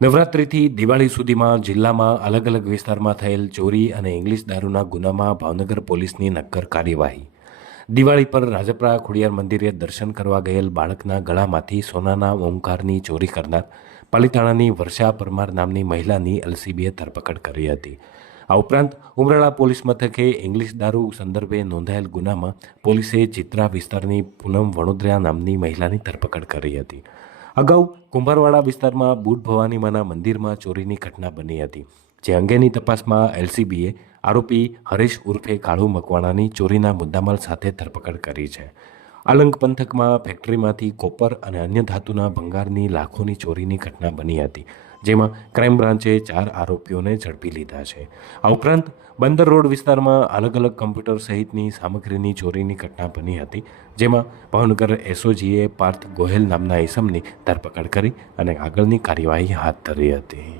નવરાત્રિથી દિવાળી સુધીમાં જિલ્લામાં અલગ અલગ વિસ્તારમાં થયેલ ચોરી અને ઇંગ્લિશ દારૂના ગુનામાં ભાવનગર પોલીસની નક્કર કાર્યવાહી. દિવાળી પર રાજપરા ખોડિયાર મંદિરે દર્શન કરવા ગયેલ બાળકના ગળામાંથી સોનાના ઓમકારની ચોરી કરનાર પાલિતાણાની વર્ષા પરમાર નામની મહિલાની એલસીબીએ ધરપકડ કરી હતી. આ ઉપરાંત ઉમરાળા પોલીસ મથકે ઇંગ્લિશ દારૂ સંદર્ભે નોંધાયેલ ગુનામાં પોલીસે ચિત્રા વિસ્તારની પૂનમ વણોદરા નામની મહિલાની ધરપકડ કરી હતી. અગાઉ કુંભારવાડા વિસ્તારમાં બુટ ભવાનીમાના મંદિરમાં ચોરીની ઘટના બની હતી, જે અંગેની તપાસમાં એલસીબીએ આરોપી હરીશ ઉર્ફે કાળુ મકવાણાની ચોરીના મુદ્દામાલ સાથે ધરપકડ કરી છે. આલંગ પંથકમાં ફેક્ટરીમાંથી કોપર અને અન્ય ધાતુના ભંગારની લાખોની ચોરીની ઘટના બની હતી, જેમાં ક્રાઇમ બ્રાન્ચે 4 આરોપીઓને ઝડપી લીધા છે. આ ઉપરાંત બંદર રોડ વિસ્તારમાં અલગ અલગ કમ્પ્યુટર સહિતની સામગ્રીની ચોરીની ઘટના બની હતી, જેમાં ભાવનગર એસઓજીએ પાર્થ ગોહેલ નામના ઇસમની ધરપકડ કરી અને આગળની કાર્યવાહી હાથ ધરી હતી.